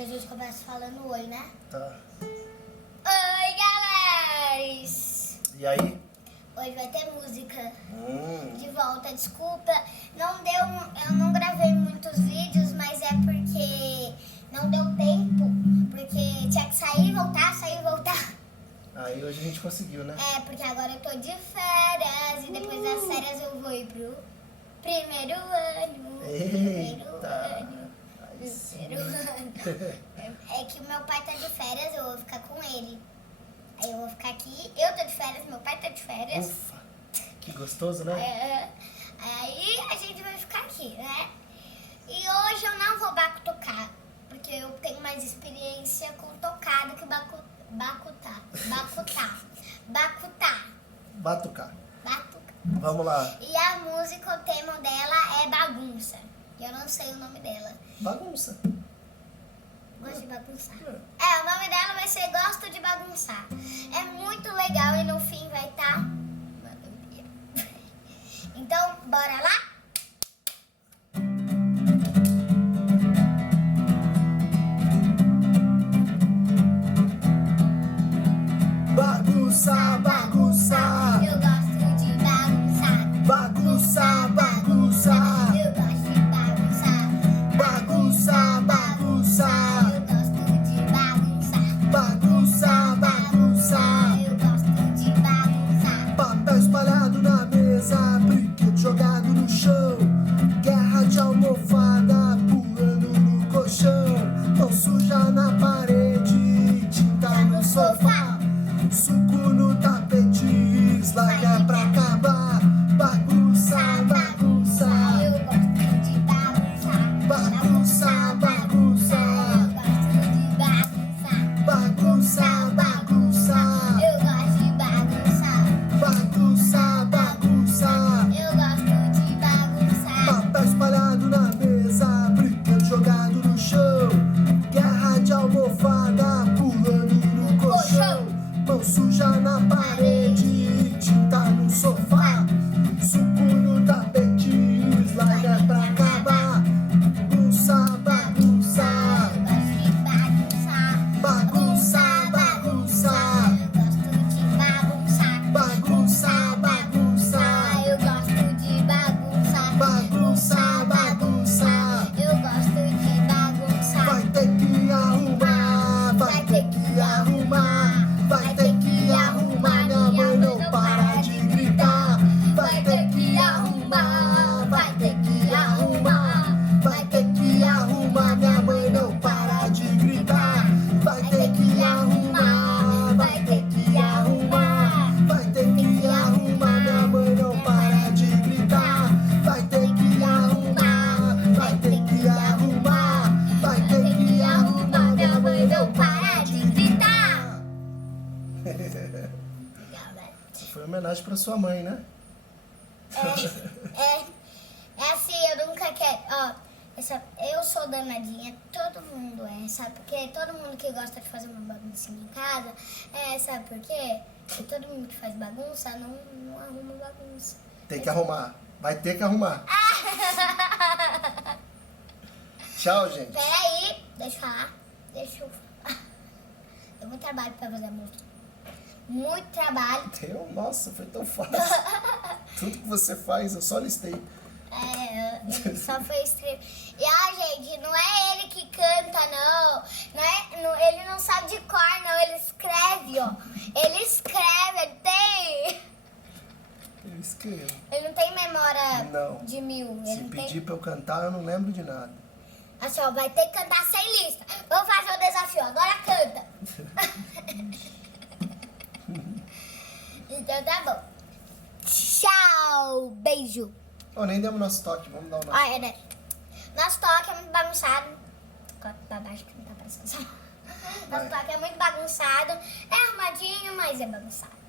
Aí a gente começa falando oi, né? Tá. Oi, galera! E aí? Hoje vai ter música de volta. Desculpa, eu não gravei muitos vídeos, mas é porque não deu tempo. Porque tinha que sair e voltar. Aí hoje a gente conseguiu, né? É, porque agora eu tô de férias e depois das férias eu vou ir pro primeiro ano. Eita! Primeiro ano. É que o meu pai tá de férias, eu vou ficar com ele. Aí eu vou ficar aqui, eu tô de férias, meu pai tá de férias. Ufa! Que gostoso, né? Aí a gente vai ficar aqui, né? E hoje eu não vou batucar, porque eu tenho mais experiência com tocar do que batucar. Batucar. Vamos lá. E a música, o tema dela é bagunça. Eu não sei o nome dela. Bagunça. Gosto de bagunçar. O nome dela vai ser Gosto de Bagunçar. É muito legal e no fim vai estar uma doideira. Então, bora lá? Bagunça, bagunça. Eu gosto de bagunçar. Bagunça, bagunça. Eu gosto de bagunçar. Bagunça, bagunça. Eu gosto de bagunçar. Bagunça, bagunça. Eu gosto de bagunçar. Papel espalhado na mesa, brinquedo jogado no chão, guerra de almofada pulando no colchão, mão suja na parede, tinta no sofá, suco no tapete, slide pra acabar. Bagunça, bagunça. Eu gosto de bagunçar. Bagunça, bagunça. Eu gosto de bagunçar. Bagunça, bagunça. Eu gosto de bagunçar. Bagunça, bagunça. Eu gosto de bagunçar. Papel espalhado na mesa, brinquedo jogado no chão, guerra de almofada pulando no colchão, mão suja na parede, tinta no sofá, suco no tapete, slide pra acabar. Bagunça, bagunça. Eu gosto de bagunçar. Bagunça, bagunça. Eu gosto de bagunçar. Bagunça, bagunça. Eu gosto de bagunçar. Bagunça, bagunça. Eu gosto de bagunçar. Vai ter que arrumar, vai ter que arrumar, vai ter que arrumar, minha mãe não para de gritar. Vai ter que arrumar, vai ter que arrumar, vai ter que arrumar, minha mãe não para de gritar. Vai ter que arrumar, vai ter que arrumar, vai ter que arrumar, minha mãe não para de gritar. Vai ter que arrumar, vai ter que arrumar, vai ter que arrumar, minha mãe não para de gritar. Legal, né? Foi homenagem pra sua mãe, né? É assim, eu nunca quero. Ó, eu sou danadinha, todo mundo é, sabe? Porque todo mundo que gosta de fazer uma baguncinha em casa, sabe por quê? Porque todo mundo que faz bagunça não arruma bagunça. Tem que arrumar, vai ter que arrumar. Tchau, gente. Peraí, deixa eu falar. Deu muito trabalho pra fazer a música. Muito trabalho. Nossa, foi tão fácil. Tudo que você faz, eu só listei. Só foi escrever. E gente, não é ele que canta, não. Ele não sabe de cor, não. Ele escreve, ó. Ele escreve, ele tem. Eu escrevo. Ele não tem memória Não. de 1000. Se Ele não pedir tem. pra eu cantar, eu não lembro de nada. Assim, ó, vai ter que cantar sem lista. Vamos fazer o desafio. Agora canta. Então tá bom. Tchau. Beijo. Oh, nem demos nosso toque, vamos dar o nosso. Olha, né? Nosso toque é muito bagunçado. Toque pra baixo que não tá aparecendo. Nosso toque é muito bagunçado. É arrumadinho, mas é bagunçado.